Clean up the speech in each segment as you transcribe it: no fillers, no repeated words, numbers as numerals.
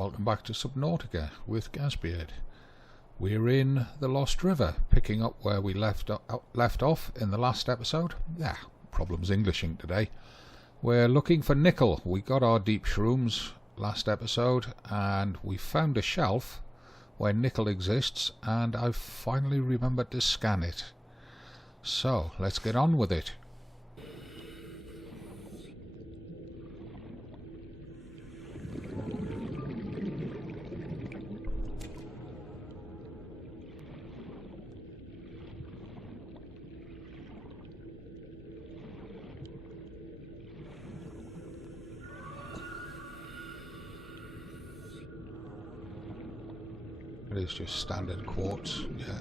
welcome back to Subnautica with Gasbeard. We're in the Lost River, picking up where we left off in the last episode. Problems Englishing today. We're looking for nickel. We got our deep shrooms last episode, and we found a shelf where nickel exists, and I've finally remembered to scan it. So, let's get on with it. It is just standard quartz, yeah.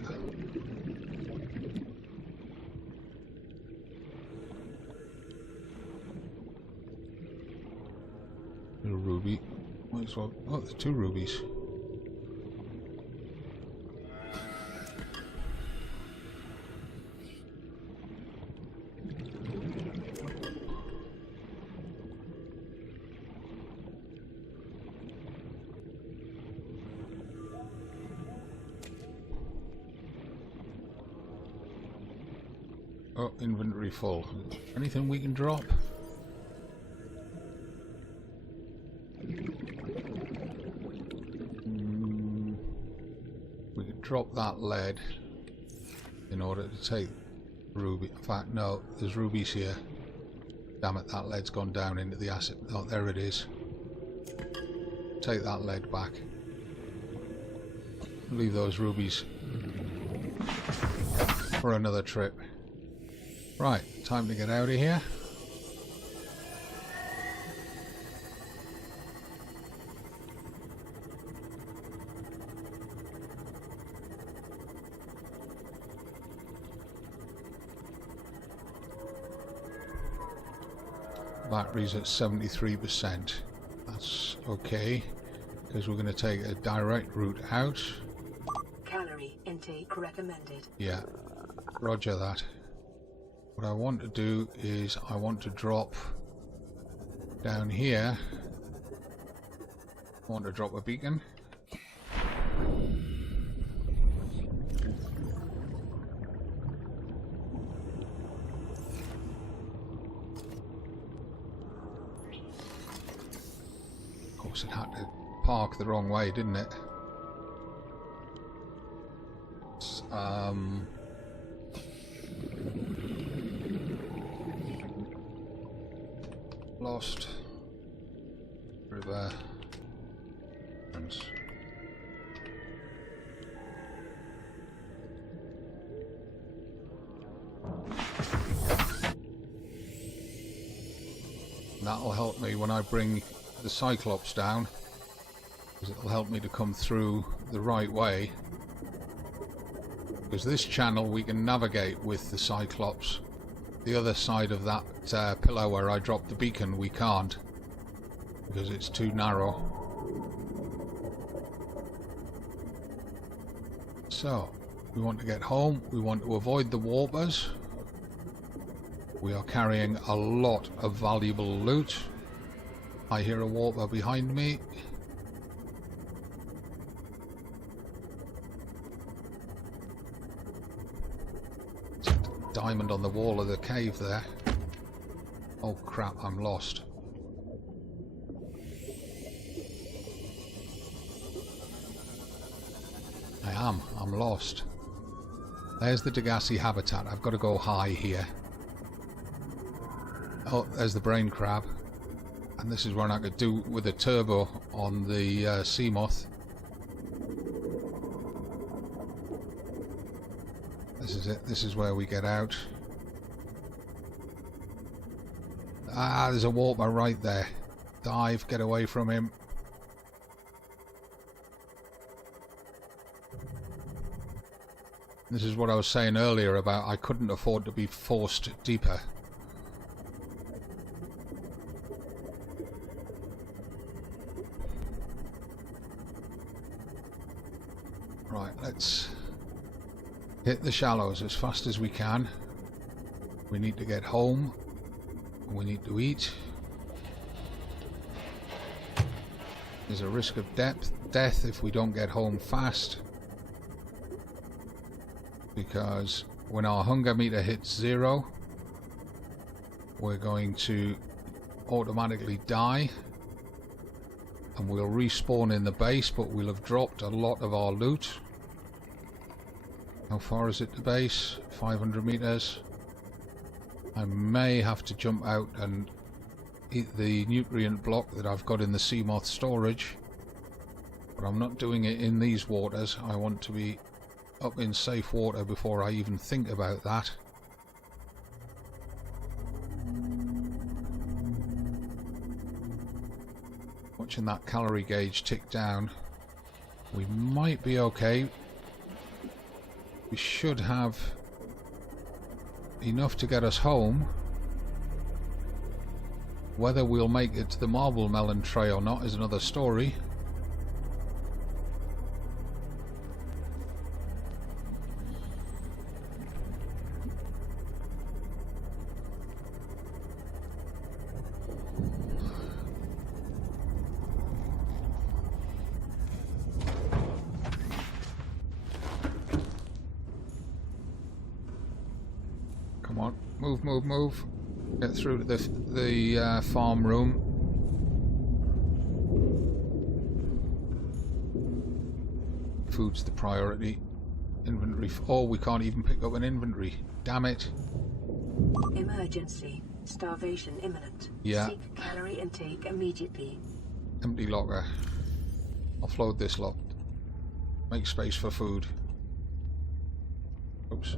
Little ruby. Might as well. Oh, there's two rubies. Oh, inventory full. Anything we can drop? We could drop that lead in order to take ruby. In fact, no, there's rubies here. Damn it, that lead's gone down into the acid. Oh, there it is. Take that lead back. Leave those rubies for another trip. Right, time to get out of here. Batteries at 73%. That's okay, because we're going to take a direct route out. Calorie intake recommended. Yeah, roger that. What I want to do is I want to drop down here. I want to drop a beacon. Of course, it had to park the wrong way, didn't it? Lost River. That'll help me when I bring the Cyclops down, because it'll help me to come through the right way. Because this channel we can navigate with the Cyclops. The other side of that pillar where I dropped the beacon we can't, because it's too narrow. So, we want to get home, we want to avoid the warpers. We are carrying a lot of valuable loot. I hear a warper behind me. Diamond on the wall of the cave there. Oh crap, I'm lost. I'm lost. There's the Degassi habitat. I've got to go high here. Oh, there's the brain crab. And this is what I could do with a turbo on the Seamoth. This is it. This is where we get out. Ah, there's a warper right there. Dive, get away from him. This is what I was saying earlier about I couldn't afford to be forced deeper. Right, let's hit the shallows as fast as we can. We need to get home. We need to eat. There's a risk of death if we don't get home fast, because when our hunger meter hits 0, we're going to automatically die, and we'll respawn in the base, but we'll have dropped a lot of our loot. How far is it to base? 500 meters. I may have to jump out and eat the nutrient block that I've got in the Seamoth storage, but I'm not doing it in these waters. I want to be up in safe water before I even think about that. Watching that calorie gauge tick down. We might be okay. We should have enough to get us home. Whether we'll make it to the marble melon tray or not is another story. Come on, move, move, move. Get through to the farm room. Food's the priority. Inventory. Oh, we can't even pick up an inventory. Damn it. Emergency. Starvation imminent. Yeah. Seek calorie intake immediately. Empty locker. Offload this lot. Make space for food. Oops.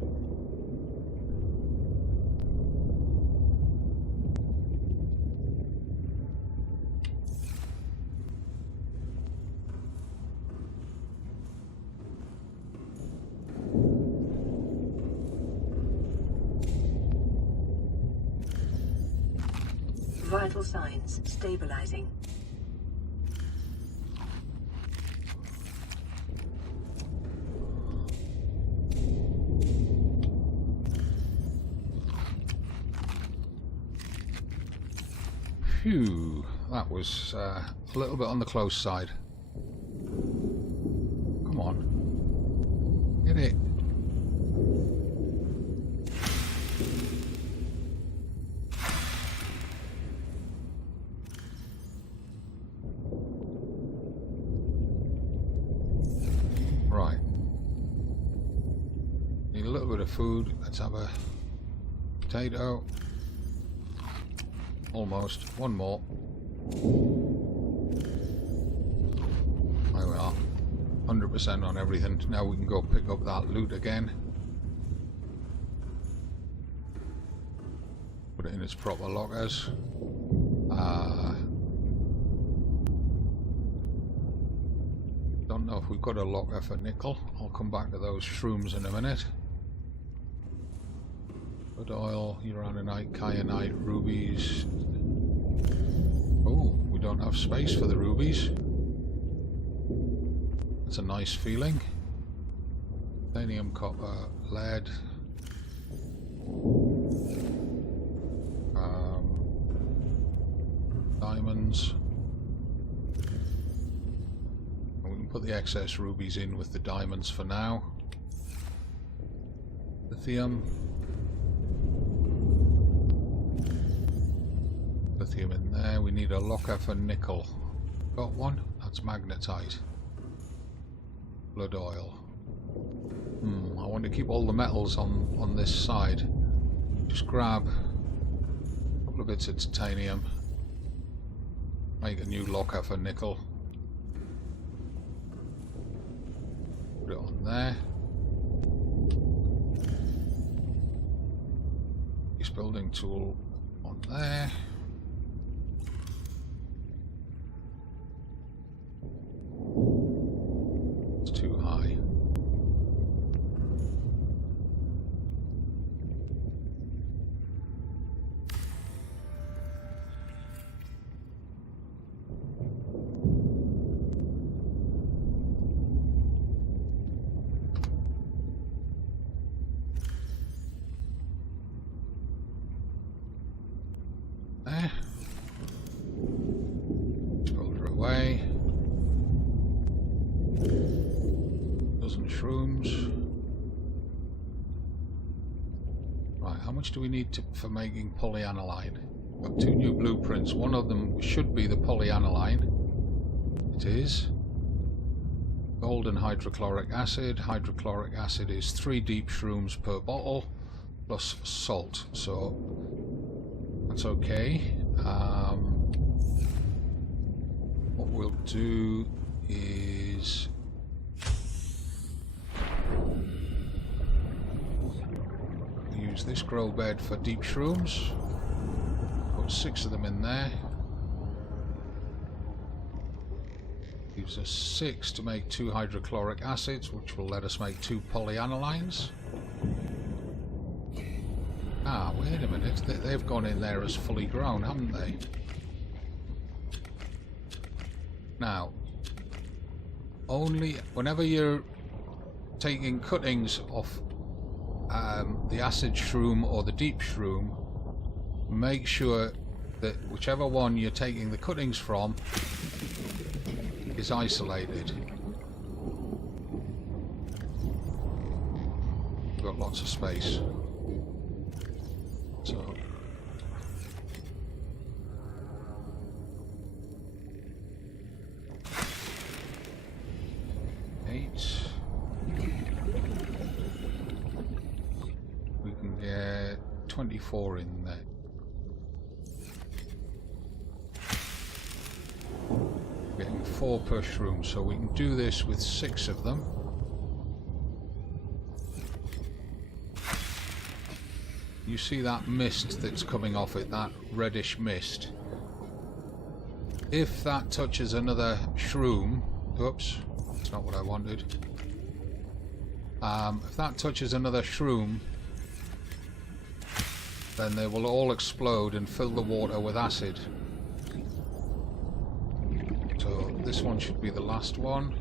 Vital signs stabilizing. Phew, that was a little bit on the close side. Come on. Get it. Right. Need a little bit of food. Let's have a potato. Almost. One more. There we are. 100% on everything. Now we can go pick up that loot again. Put it in its proper lockers. Don't know if we've got a locker for nickel. I'll come back to those shrooms in a minute. Blood oil, uraninite, kyanite, rubies. Oh, we don't have space for the rubies. That's a nice feeling. Titanium, copper, lead. Diamonds. And we can put the excess rubies in with the diamonds for now. Lithium. Lithium in there. We need a locker for nickel. Got one? That's magnetite. Blood oil. I want to keep all the metals on this side. Just grab a couple of bits of titanium. Make a new locker for nickel. Put it on there. This building tool on there. It's too high. There. Shoulder away. Right, how much do we need for making polyaniline? Got 2 new blueprints. One of them should be the polyaniline. It is. Gold and hydrochloric acid. Hydrochloric acid is 3 deep shrooms per bottle, plus salt. So that's okay. What we'll do is use this grow bed for deep shrooms. Put 6 of them in there. Gives us 6 to make 2 hydrochloric acids, which will let us make 2 polyanilines. Ah, wait a minute. They've gone in there as fully grown, haven't they? Now, only whenever you're taking cuttings off the acid shroom or the deep shroom, make sure that whichever one you're taking the cuttings from is isolated. We've got lots of space. So we can get 24 in there. Getting 4 per shroom, so we can do this with 6 of them. You see that mist that's coming off it, that reddish mist? If that touches another shroom, oops, that's not what I wanted. If that touches another shroom, then they will all explode and fill the water with acid. So this one should be the last one.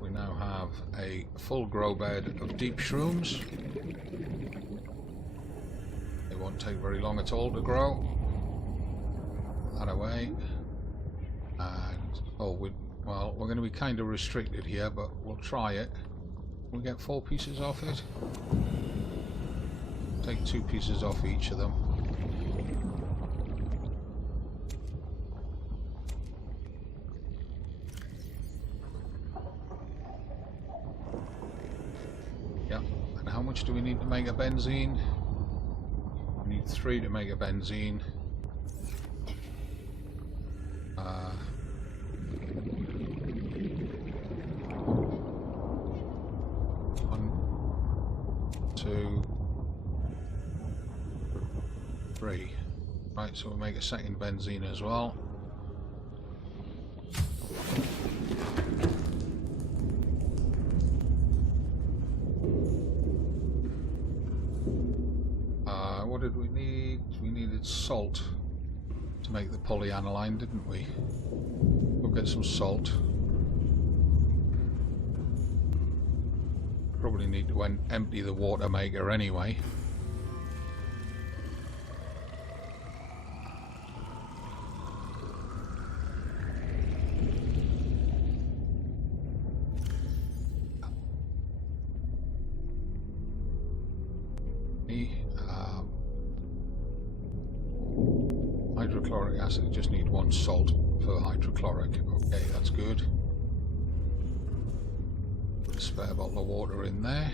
We now have a full grow bed of deep shrooms. They won't take very long at all to grow. Put that away. And well, we're going to be kind of restricted here, but we'll try it. We'll get 4 pieces off it. Take 2 pieces off each of them. How much do we need to make a benzene? We need 3 to make a benzene. 1, 2, 3. Right, so we'll make a second benzene as well. What did we need? We needed salt to make the polyaniline, didn't we? We'll get some salt. Probably need to empty the water maker anyway. Hydrochloric acid, just need 1 salt per hydrochloric. Okay, that's good. Put a spare bottle of water in there.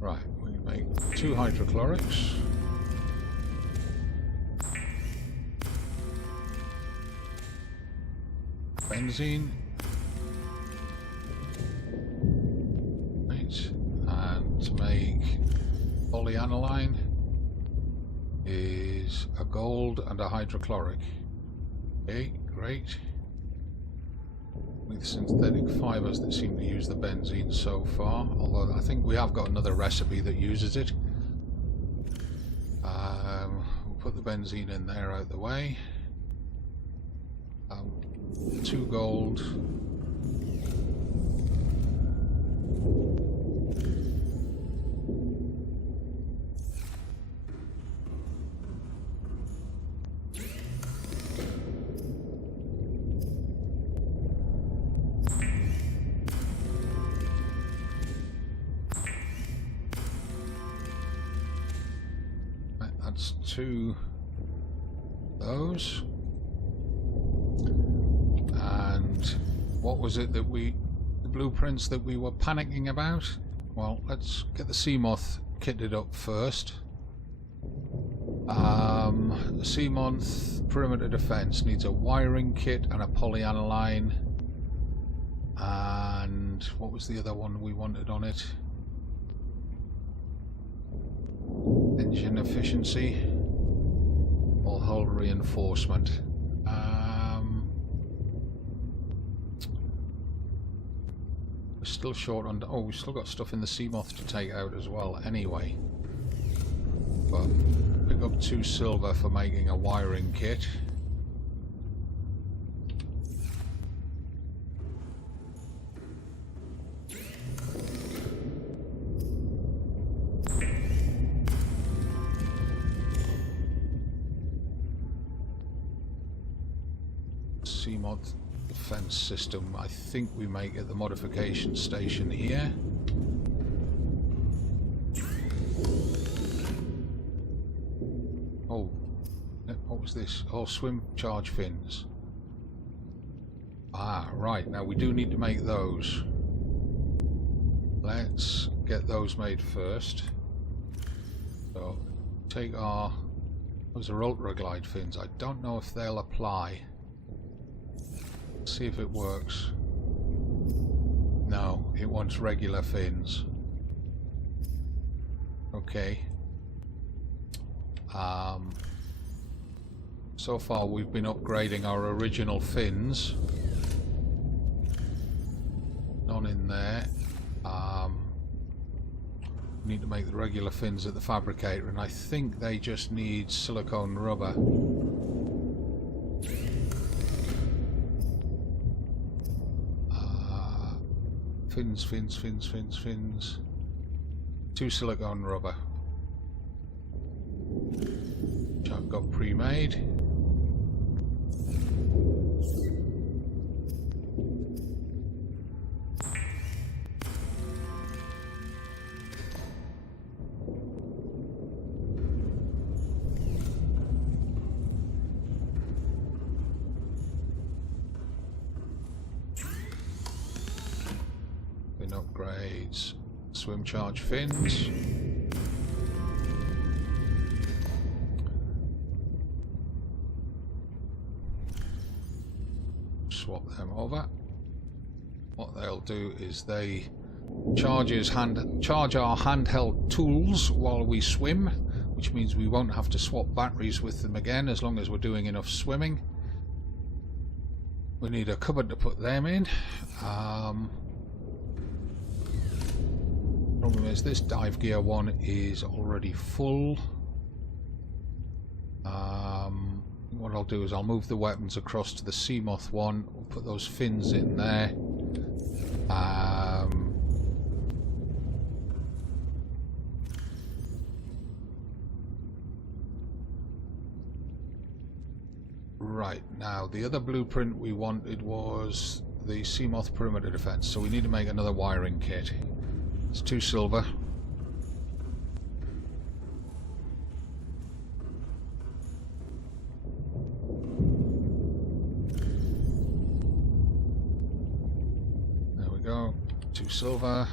Right, we make 2 hydrochlorics. Benzene. Right, and to make polyaniline is a gold and a hydrochloric. Okay, great. with synthetic fibres that seem to use the benzene so far, although I think we have got another recipe that uses it. We'll put the benzene in there out the way. 2 gold. That's 2 those. And what was it that the blueprints that we were panicking about? Well, let's get the sea moth kitted up first. The sea moth perimeter defense needs a wiring kit and a polyaniline. And what was the other one we wanted on it? Engine efficiency or hull reinforcement. We're still short on. Oh, we've still got stuff in the sea moth to take out as well. Anyway, but pick up 2 silver for making a wiring kit. Sea moth defense system, I think we make at the modification station here. Oh, what was this? Oh, swim charge fins. Ah, right, now we do need to make those. Let's get those made first. So, take those are ultra glide fins. I don't know if they'll apply. See if it works. No, it wants regular fins. Okay. So far we've been upgrading our original fins. None in there. We need to make the regular fins at the fabricator, and I think they just need silicone rubber. Fins. 2 silicone rubber. Which I've got pre-made. Upgrades. Swim charge fins. Swap them over. What they'll do is they charge our handheld tools while we swim, which means we won't have to swap batteries with them again as long as we're doing enough swimming. We need a cupboard to put them in. Problem is this dive gear one is already full. What I'll do is I'll move the weapons across to the sea moth one. We'll put those fins in there. Right, now the other blueprint we wanted was the sea moth perimeter defense, so we need to make another wiring kit. It's 2 silver. There we go. 2 silver.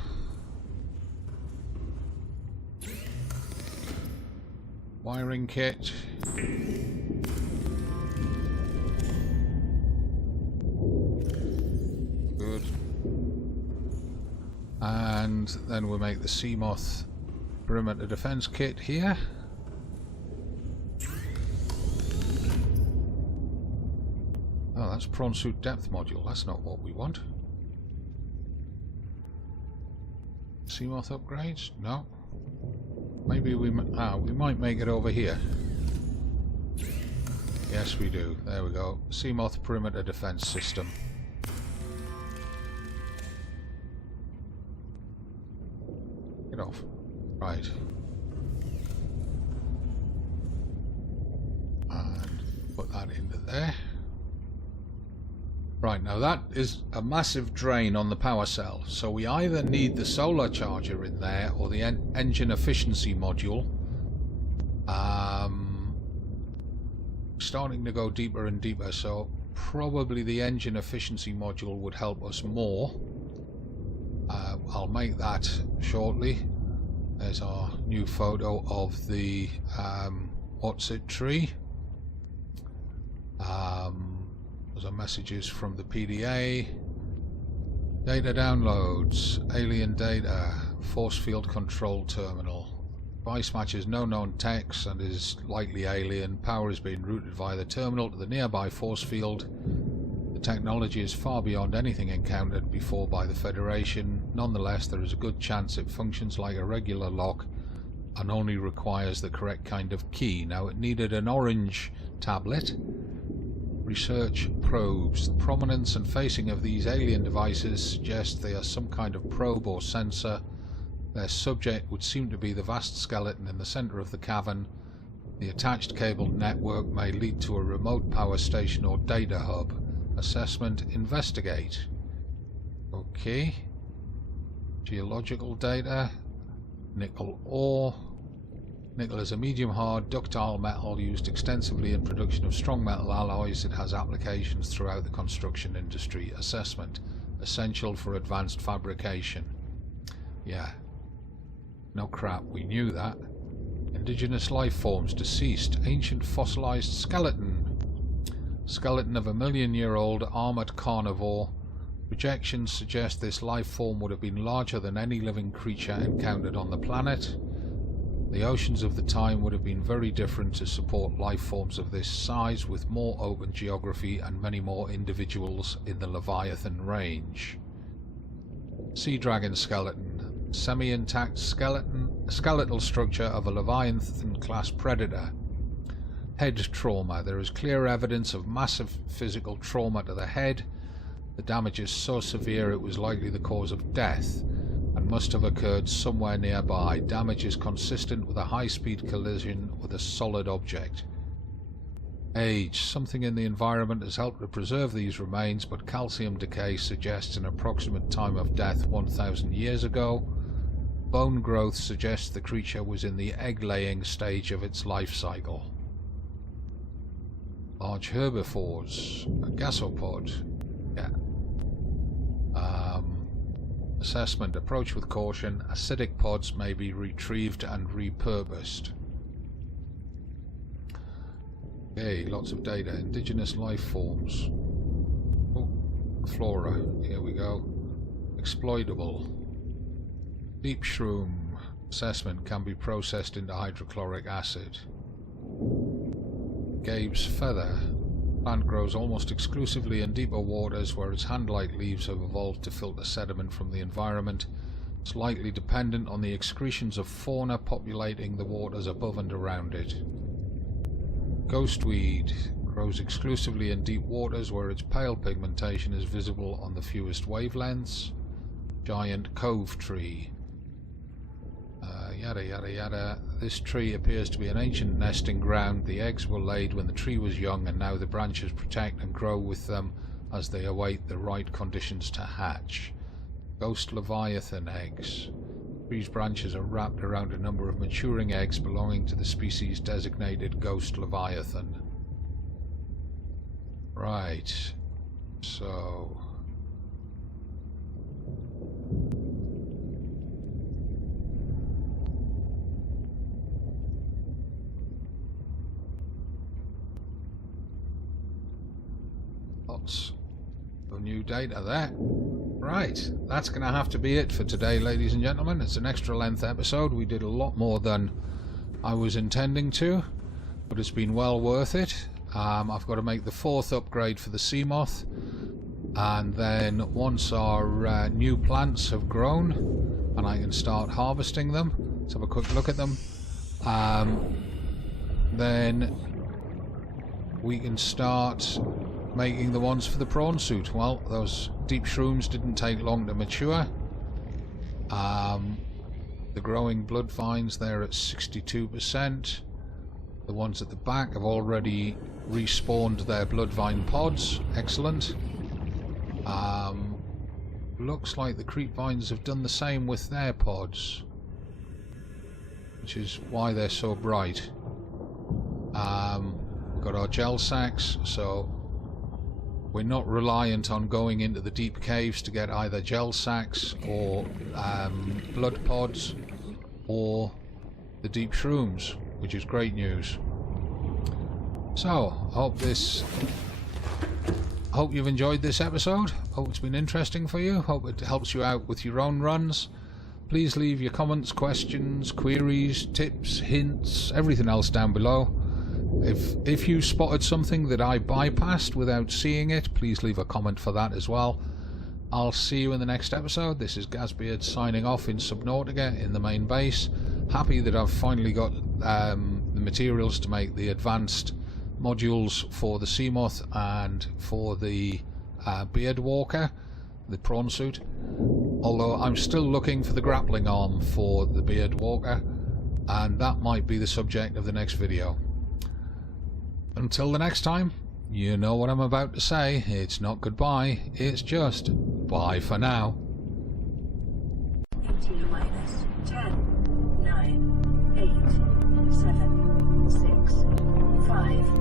Wiring kit. Good. And then we'll make the sea moth perimeter defense kit here. Oh, that's prawn suit depth module. That's not what we want. Seamoth upgrades? No. Maybe we might make it over here. Yes, we do. There we go. Seamoth perimeter defense system. Get off. Right. And put that into there. Right, now that is a massive drain on the power cell, so we either need the solar charger in there or the engine efficiency module. Starting to go deeper and deeper, so probably the engine efficiency module would help us more. I'll make that shortly. There's our new photo of the what's it tree. Those are messages from the PDA. Data downloads, alien data, force field control terminal. Device matches no known techs and is likely alien. Power is being routed via the terminal to the nearby force field. The technology is far beyond anything encountered before by the Federation. Nonetheless, there is a good chance it functions like a regular lock and only requires the correct kind of key. Now, it needed an orange tablet. Research probes. The prominence and facing of these alien devices suggest they are some kind of probe or sensor. Their subject would seem to be the vast skeleton in the center of the cavern. The attached cabled network may lead to a remote power station or data hub. Assessment, investigate. Okay. Geological data. Nickel ore. Nickel is a medium-hard, ductile metal used extensively in production of strong metal alloys. It has applications throughout the construction industry. Assessment, essential for advanced fabrication. Yeah. No crap, we knew that. Indigenous life forms, deceased, ancient fossilized skeleton. Skeleton of a million-year-old armored carnivore. Projections suggest this life form would have been larger than any living creature encountered on the planet. The oceans of the time would have been very different to support life forms of this size, with more open geography and many more individuals in the Leviathan range. Sea dragon skeleton. Semi-intact skeletal structure of a Leviathan-class predator. Head trauma. There is clear evidence of massive physical trauma to the head. The damage is so severe it was likely the cause of death and must have occurred somewhere nearby. Damage is consistent with a high-speed collision with a solid object. Age. Something in the environment has helped to preserve these remains, but calcium decay suggests an approximate time of death 1,000 years ago. Bone growth suggests the creature was in the egg-laying stage of its life cycle. Large herbivores. A gasopod. Yeah. Assessment. Approach with caution. Acidic pods may be retrieved and repurposed. Okay, lots of data. Indigenous life forms. Oh, flora. Here we go. Exploitable. Deep shroom. Assessment can be processed into hydrochloric acid. Gabe's feather. Plant grows almost exclusively in deeper waters where its hand-like leaves have evolved to filter sediment from the environment. It's likely dependent on the excretions of fauna populating the waters above and around it. Ghostweed grows exclusively in deep waters where its pale pigmentation is visible on the fewest wavelengths. Giant cove tree. Yada yada yada. This tree appears to be an ancient nesting ground. The eggs were laid when the tree was young, and now the branches protect and grow with them as they await the right conditions to hatch. Ghost Leviathan eggs. Tree's branches are wrapped around a number of maturing eggs belonging to the species designated Ghost Leviathan. Right. So... lots of new data there. Right, that's going to have to be it for today, ladies and gentlemen. It's an extra length episode. We did a lot more than I was intending to, but it's been well worth it. I've got to make the 4th upgrade for the sea moth, and then once our new plants have grown and I can start harvesting them, let's have a quick look at them, then we can start making the ones for the prawn suit. Well, those deep shrooms didn't take long to mature. The growing blood vines there at 62%. The ones at the back have already respawned their blood vine pods. Excellent. Looks like the creep vines have done the same with their pods, which is why they're so bright. Got our gel sacks, so we're not reliant on going into the deep caves to get either gel sacks or blood pods or the deep shrooms, which is great news. So, hope you've enjoyed this episode. Hope it's been interesting for you. Hope it helps you out with your own runs. Please leave your comments, questions, queries, tips, hints, everything else down below. If you spotted something that I bypassed without seeing it, please leave a comment for that as well. I'll see you in the next episode. This is Gazbeard signing off in Subnautica in the main base. Happy that I've finally got the materials to make the advanced modules for the Seamoth and for the Beard Walker, the prawn suit. Although I'm still looking for the grappling arm for the Beard Walker, and that might be the subject of the next video. Until the next time, you know what I'm about to say. It's not goodbye, it's just bye for now. 18 minus 10, 9, 8, 7, 6, 5.